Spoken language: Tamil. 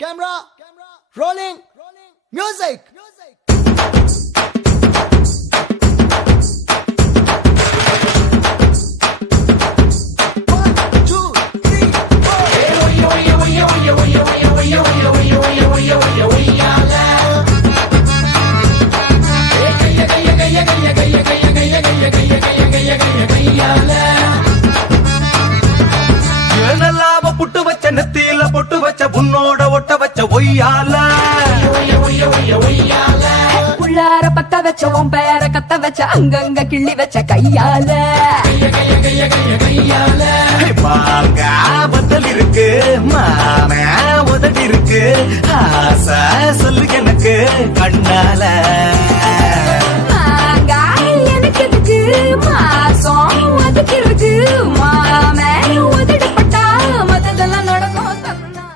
Camera, rolling, music. புட்டு வச்ச நெத்தியில பொட்டு வச்ச புண்ணோட ஒட்ட வச்ச ஒய்யால உள்ளார பத்த வச்ச உன் பேர கத்த வச்ச அங்கங்க கிள்ளி வச்ச கையால வாங்க பத்தல் இருக்கு மாமே